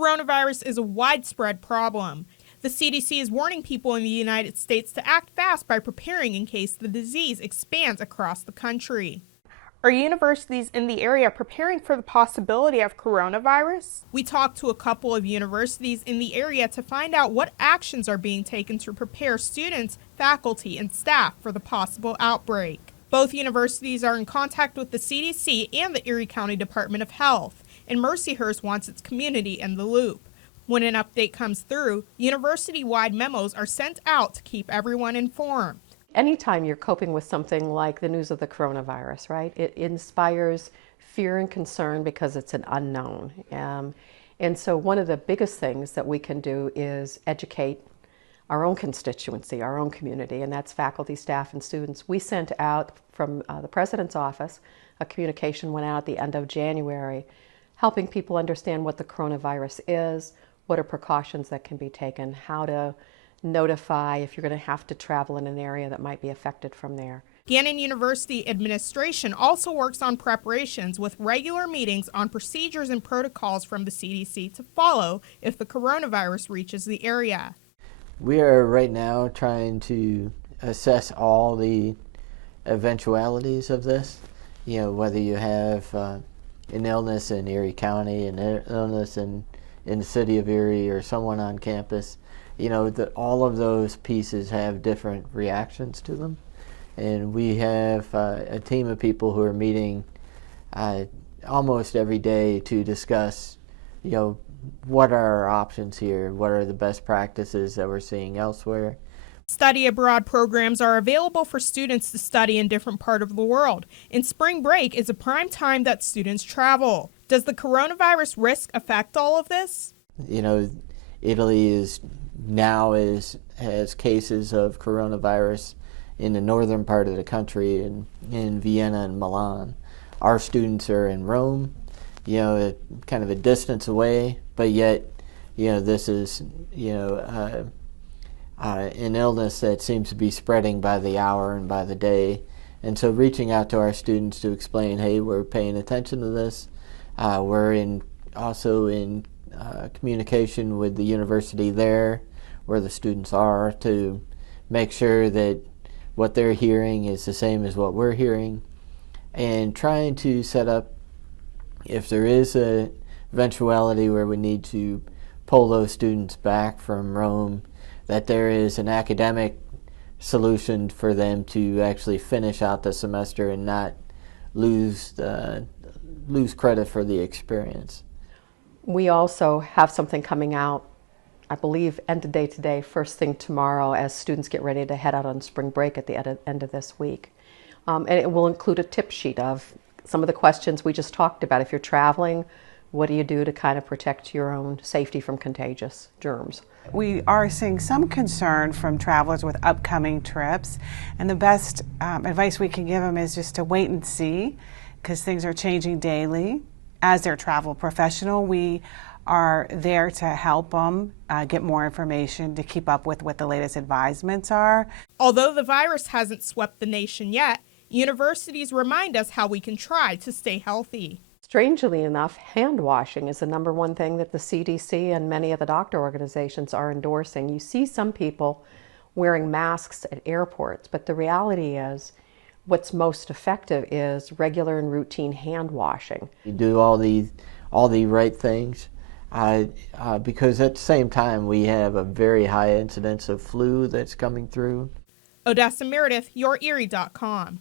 Coronavirus is a widespread problem. The CDC is warning people in the United States to act fast by preparing in case the disease expands across the country. Are universities in the area preparing for the possibility of coronavirus? We talked to a couple of universities in the area to find out what actions are being taken to prepare students, faculty, and staff for the possible outbreak. Both universities are in contact with the CDC and the Erie County Department of Health, and Mercyhurst wants its community in the loop. When an update comes through, university-wide memos are sent out to keep everyone informed. Anytime you're coping with something like the news of the coronavirus, right, it inspires fear and concern because it's an unknown. And so one of the biggest things that we can do is educate our own constituency, our own community, and that's faculty, staff, and students. We sent out from the President's office, a communication went out at the end of January, helping people understand what the coronavirus is, what are precautions that can be taken, how to notify if you're going to have to travel in an area that might be affected from there. Gannon University administration also works on preparations with regular meetings on procedures and protocols from the CDC to follow if the coronavirus reaches the area. We are right now trying to assess all the eventualities of this. You know, whether you have an illness in Erie County, an illness in the city of Erie, or someone on campus. You know, all of those pieces have different reactions to them. And we have a team of people who are meeting almost every day to discuss, you know, what are our options here, what are the best practices that we're seeing elsewhere. Study abroad programs are available for students to study in different parts of the world, and spring break is a prime time that students travel. Does the coronavirus risk affect all of this? You know, Italy has cases of coronavirus in the northern part of the country, in Vienna and Milan. Our students are in Rome, you know, kind of a distance away, but yet, you know, this is, you know, an illness that seems to be spreading by the hour and by the day. And so reaching out to our students to explain, hey, we're paying attention to this. We're also in communication with the university there where the students are to make sure that what they're hearing is the same as what we're hearing, and trying to set up, if there is a eventuality where we need to pull those students back from Rome, that there is an academic solution for them to actually finish out the semester and not lose credit for the experience. We also have something coming out, I believe, end of day today, first thing tomorrow, as students get ready to head out on spring break at the end of this week. And it will include a tip sheet of some of the questions we just talked about. If you're traveling, what do you do to kind of protect your own safety from contagious germs? We are seeing some concern from travelers with upcoming trips, and the best advice we can give them is just to wait and see, because things are changing daily. As their travel professional, we are there to help them get more information, to keep up with what the latest advisements are. Although the virus hasn't swept the nation yet, universities remind us how we can try to stay healthy. Strangely enough, hand washing is the #1 thing that the CDC and many of the doctor organizations are endorsing. You see some people wearing masks at airports, but the reality is what's most effective is regular and routine hand washing. You do all the right things, because at the same time we have a very high incidence of flu that's coming through. Odessa Meredith, YourErie.com.